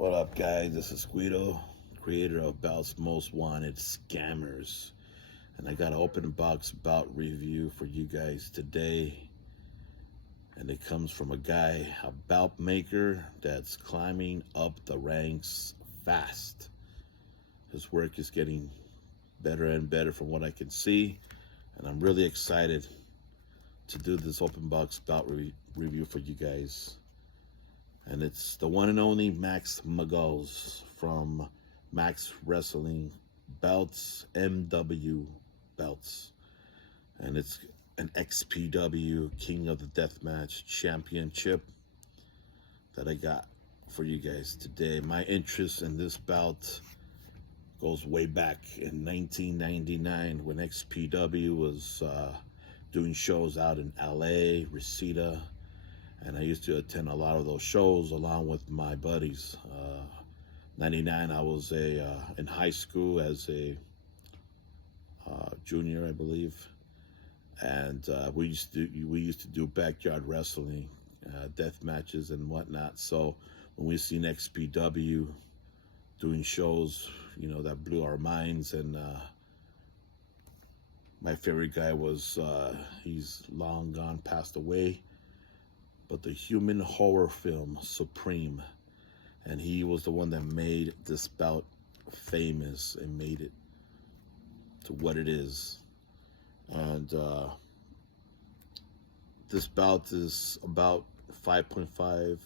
What up, guys? This is Guido, creator of Belts Most Wanted Scammers. And I got an open box belt review for you guys today. And it comes from a guy, a belt maker that's climbing up the ranks fast. His work is getting better and better from what I can see. And I'm really excited to do this open box belt review for you guys. And it's the one and only Max Mughalz from Max Wrestling Belts, MW Belts. And it's an XPW King of the Deathmatch Championship that I got for you guys today. My interest in this belt goes way back in 1999 when XPW was doing shows out in LA, Reseda, and I used to attend a lot of those shows along with my buddies. 99, I was in high school as a junior, I believe, and we used to do backyard wrestling, death matches and whatnot. So when we seen XPW doing shows, that blew our minds. And my favorite guy was he's long gone, passed away, but the human horror film Supreme, and he was the one that made this belt famous and made it to what it is. And this belt is about 5.5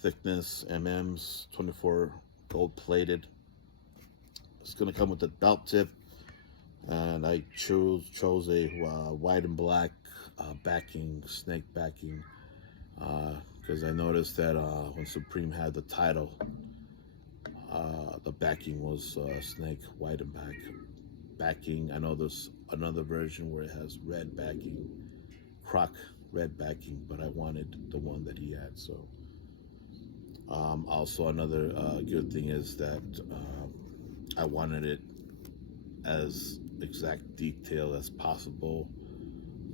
thickness mm's, 24 gold plated. It's gonna come with the belt tip, and I chose a white and black backing, snake backing, because I noticed that when Supreme had the title, the backing was snake, white and black backing. I know there's another version where it has red backing, croc red backing, but I wanted the one that he had. So also another good thing is that I wanted it as exact detail as possible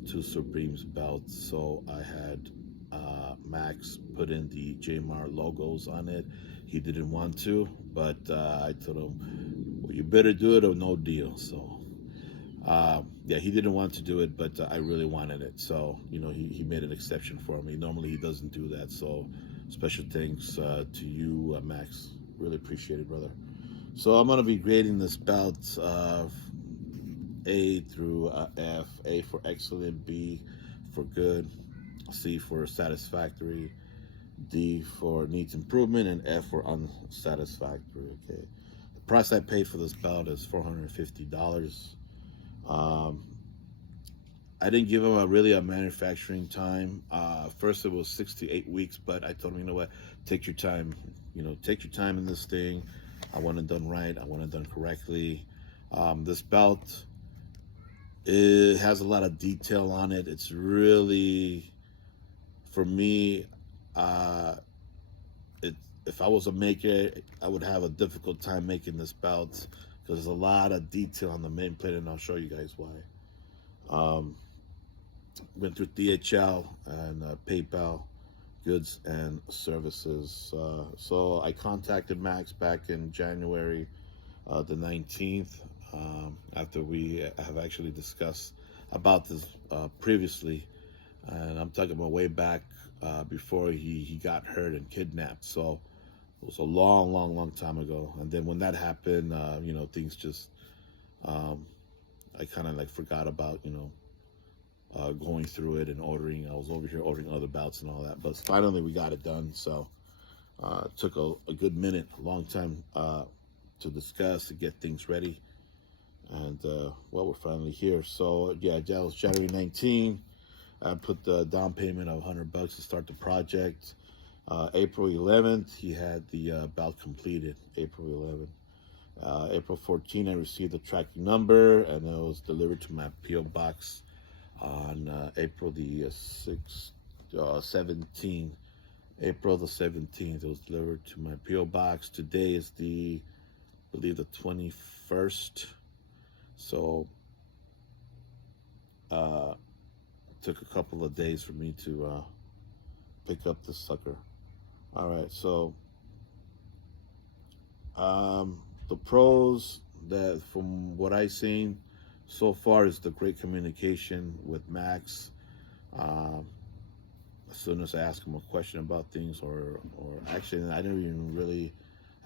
to Supreme's belt, so I had Max put in the JMR logos on it. He didn't want to, but I told him, well, you better do it or no deal. So yeah, he didn't want to do it, but I really wanted it, so he made an exception for me. Normally he doesn't do that, so special thanks to you, Max. Really appreciate it, brother. So I'm gonna be grading this belt A through F. A for excellent, B for good, C for satisfactory, D for needs improvement, and F for unsatisfactory. Okay. The price I paid for this belt is $450. I didn't give him a manufacturing time. First it was 6 to 8 weeks, but I told him, you know what, take your time. Take your time in this thing. I want it done right. I want it done correctly. This belt, it has a lot of detail on it. It's really, for me, if I was a maker, I would have a difficult time making this belt because there's a lot of detail on the main plate, and I'll show you guys why. Went through DHL and PayPal, goods and services. So I contacted Max back in January the 19th, after we have actually discussed about this previously, and I'm talking about way back before he got hurt and kidnapped. So it was a long time ago. And then when that happened, things just I kind of like forgot about going through it and ordering. I was over here ordering other belts and all that, but finally we got it done. So it took a good minute, a long time to discuss, to get things ready, and well, we're finally here. So yeah, that was January 19. I put the down payment of $100 to start the project. April 11th, he had the belt completed. April 11th. April 14, I received the tracking number, and it was delivered to my PO box on April the 17th. April the 17th, it was delivered to my PO box. Today is I believe the 21st. So took a couple of days for me to pick up this sucker. All right, so The pros that from what I've seen so far is the great communication with Max. Um, as soon as I ask him a question about things, or actually, I didn't even really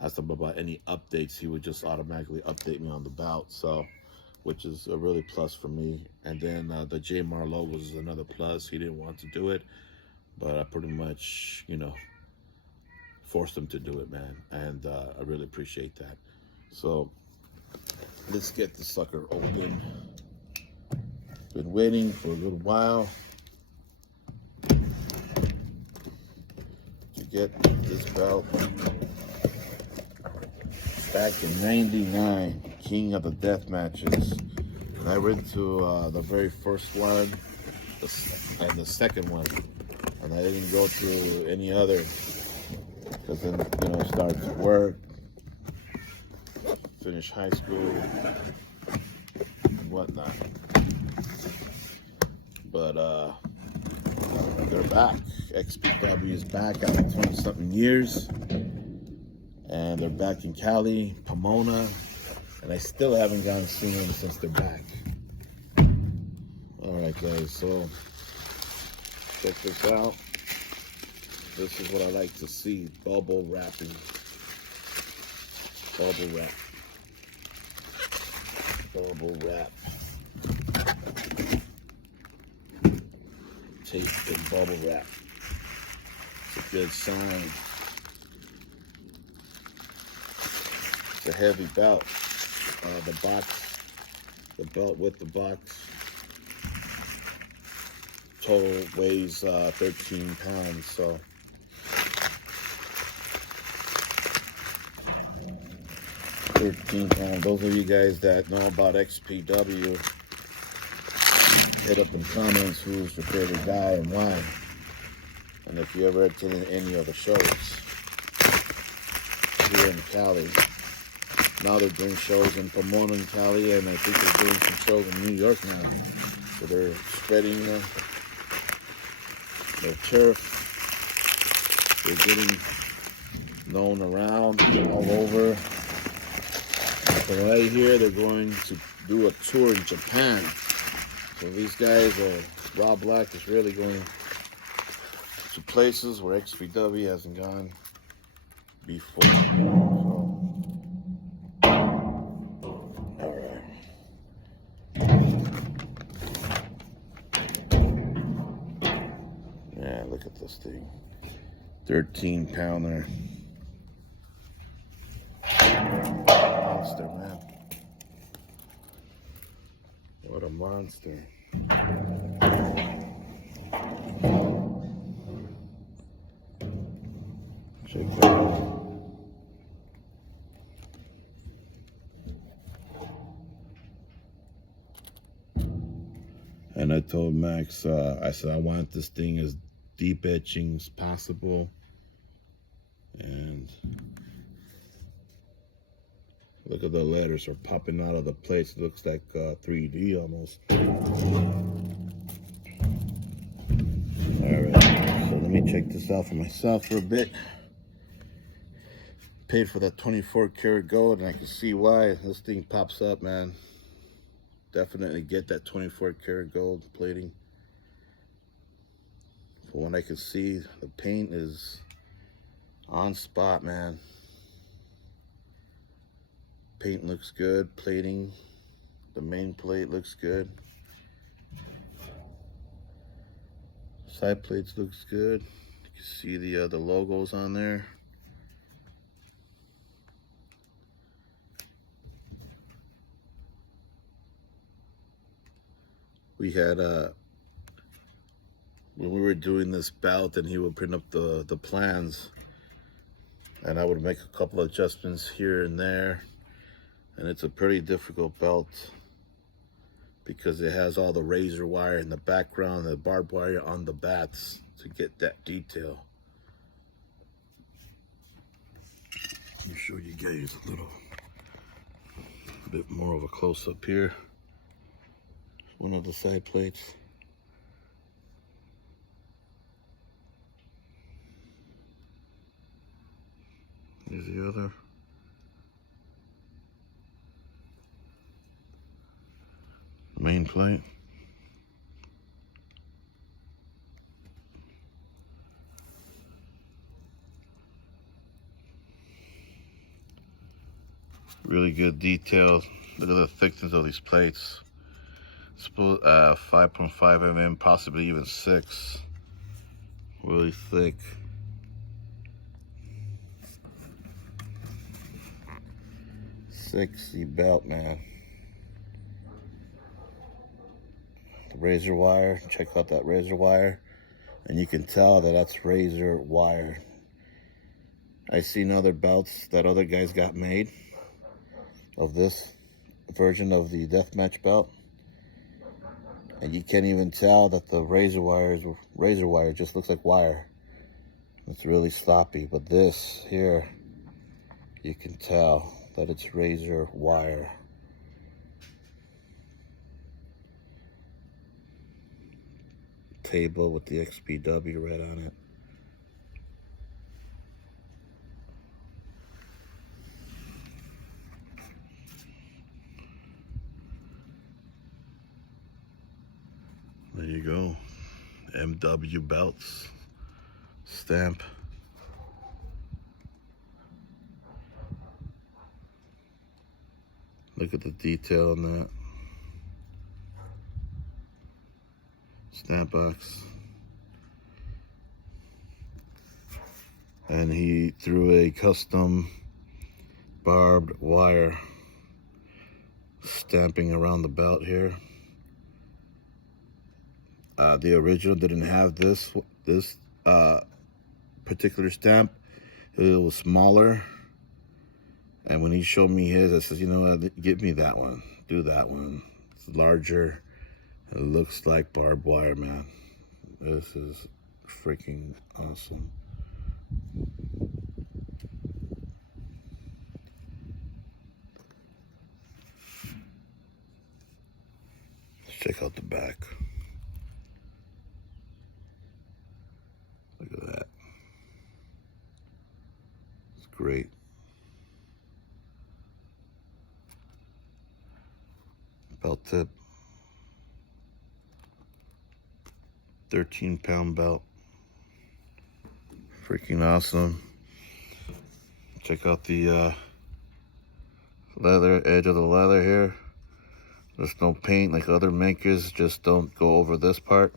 ask him about any updates. He would just automatically update me on the bout. So, which is a really plus for me. And then the JMR logo is another plus. He didn't want to do it, but I pretty much, forced him to do it, man. And I really appreciate that. So let's get the sucker open. Been waiting for a little while to get this belt. Back in '99, king of the death matches. And I went to the very first one and the second one. And I didn't go to any other because then, start to work, finish high school, and whatnot. But they're back. XPW is back after 20-something years. And they're back in Cali, Pomona. And I still haven't gone to see them since they're back. Alright guys, so check this out. This is what I like to see. Bubble wrapping. Bubble wrap. Bubble wrap. Tape and bubble wrap. It's a good sign. It's a heavy belt. The belt with the box total weighs 13 pounds. So 13 pounds. Those of you guys that know about XPW, hit up in comments who's your favorite guy and why. And if you ever attended any of the shows here in Cali. Now they're doing shows in Pomona and Cali, and I think they're doing some shows in New York now. So they're spreading their turf. They're getting known around all over. So right here, they're going to do a tour in Japan. So these guys, Rob Black is really going to places where XPW hasn't gone before. Yeah, look at this thing. 13 pounder. Monster, man. What a monster. Check that out. And I told Max, I said, I want this thing as deep etching as possible. And look at the letters are popping out of the plates. It looks like 3D almost. Alright, so let me check this out for myself for a bit. Paid for that 24 karat gold, and I can see why this thing pops up, man. Definitely get that 24 karat gold plating. From what I can see, the paint is on spot, man. Paint looks good, plating, the main plate looks good. Side plates looks good. You can see the logos on there. We had when we were doing this bout, and he would print up the plans, and I would make a couple of adjustments here and there. And it's a pretty difficult belt because it has all the razor wire in the background, the barbed wire on the bats to get that detail. Let me show you guys a bit more of a close-up here. One of the side plates. Here's the other. main plate. Really good detail. Look at the thickness of these plates. 5.5 mm, possibly even 6. Really thick. Sexy belt, man. The razor wire. Check out that razor wire, and you can tell that that's razor wire. I've seen other belts that other guys got made of this version of the deathmatch belt, and you can't even tell that the razor wire is razor wire. It just looks like wire. It's really sloppy, but this here, you can tell that it's razor wire. Table with the XPW right on it. There you go. MW Belts stamp. Look at the detail on that. Stamp box. And he threw a custom barbed wire stamping around the belt here. The original didn't have this particular stamp. It was smaller. And when he showed me his, I said, you know what, give me that one. Do that one. It's larger. It looks like barbed wire, man. This is freaking awesome. Let's check out the back. Look at that. It's great. Belt tip. 13-pound belt. Freaking awesome. Check out the leather, edge of the leather here. There's no paint like other makers. Just don't go over this part.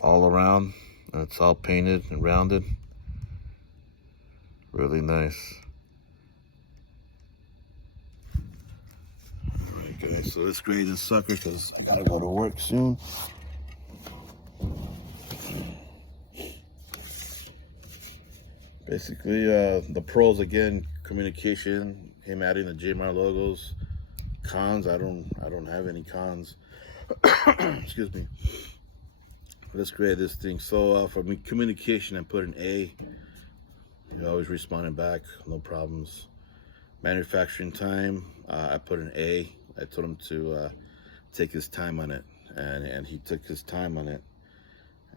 All around. And it's all painted and rounded. Really nice. Alright guys, so let's grade this sucker because I gotta go to work soon. Basically, the pros again, communication, him adding the JMR logos. Cons, I don't have any cons. Excuse me. Let's grade this thing. So for me, communication, I put an A. You always responded back, no problems. Manufacturing time, I put an A. I told him to take his time on it, and he took his time on it,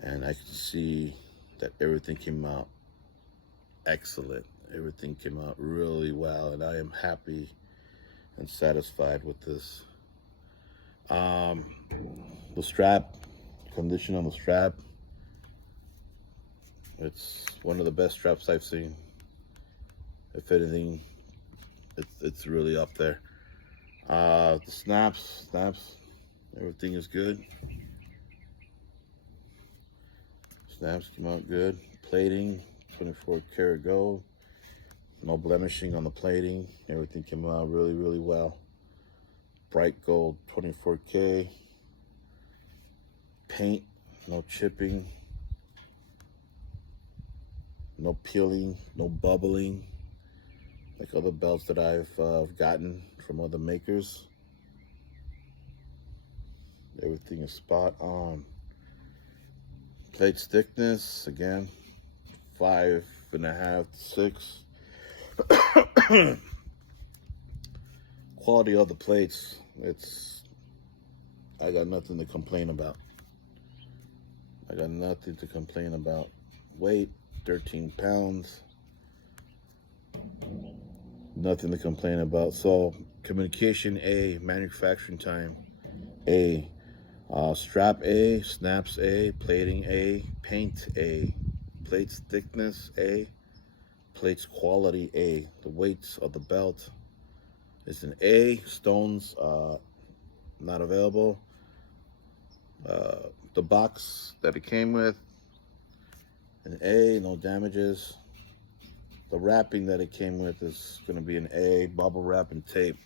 and I could see that everything came out excellent. Everything came out really well, and I am happy and satisfied with this. The strap, condition on the strap, it's one of the best straps I've seen. If anything, it's really up there. The snaps, everything is good. Snaps came out good. Plating, 24 karat gold. No blemishing on the plating. Everything came out really well. Bright gold, 24K. Paint, no chipping. No peeling, no bubbling. Like other belts that I've gotten from other makers. Everything is spot on. Plate thickness, again, 5.5 to 6. Quality of the plates, I got nothing to complain about. I got nothing to complain about. Weight, 13 pounds. Nothing to complain about. So communication A, manufacturing time, A. Strap A, snaps A, plating A, paint A, plates thickness A, plates quality A. The weights of the belt is an A. Stones not available. The box that it came with, an A, no damages. The wrapping that it came with is going to be an A. Bubble wrap and tape.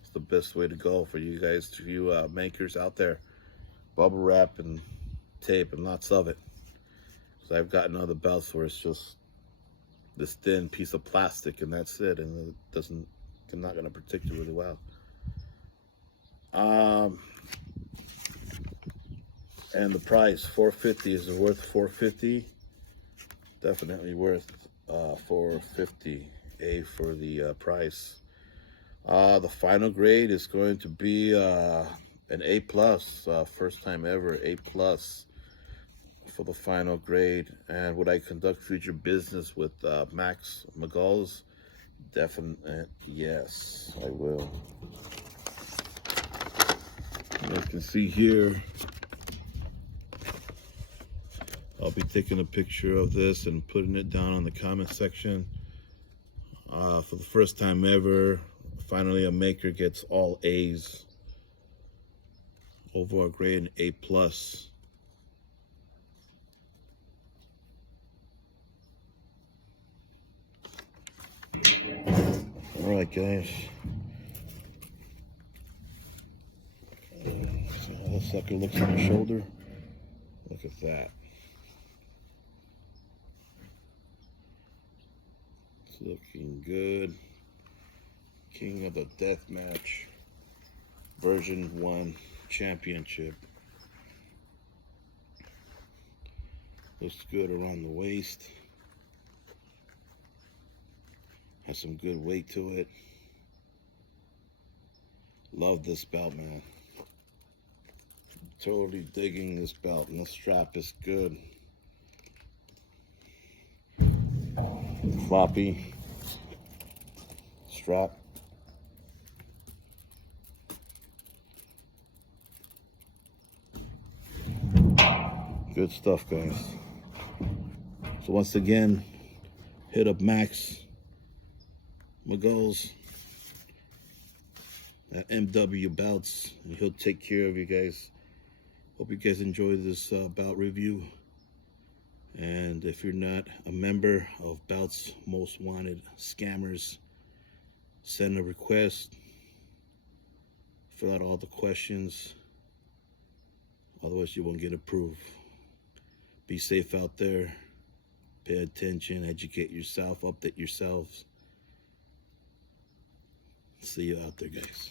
It's the best way to go for you guys, to you makers out there. Bubble wrap and tape and lots of it. Because I've gotten other belts where it's just this thin piece of plastic and that's it, and it doesn't, they're not going to protect you really well. And the price, $450. Is it worth $450? Definitely worth $450. A for the price. The final grade is going to be an A plus. First time ever, A plus for the final grade. And would I conduct future business with Max Mughalz? Definitely yes, I will. And you can see here, I'll be taking a picture of this and putting it down in the comment section. For the first time ever, finally a maker gets all A's. Overall grade, an A plus. All right, guys. See how that sucker looks on the shoulder? Look at that. It's looking good. King of the Death Match version 1 championship. Looks good around the waist. Has some good weight to it. Love this belt, man. Totally digging this belt, and the strap is good. Floppy strap. Good stuff, guys. So once again, hit up Max Mughalz at MW Belts, and he'll take care of you guys. Hope you guys enjoy this belt review. And if you're not a member of Belts Most Wanted Scammers, send a request, fill out all the questions, otherwise you won't get approved. Be safe out there, pay attention, educate yourself, update yourselves. See you out there, guys.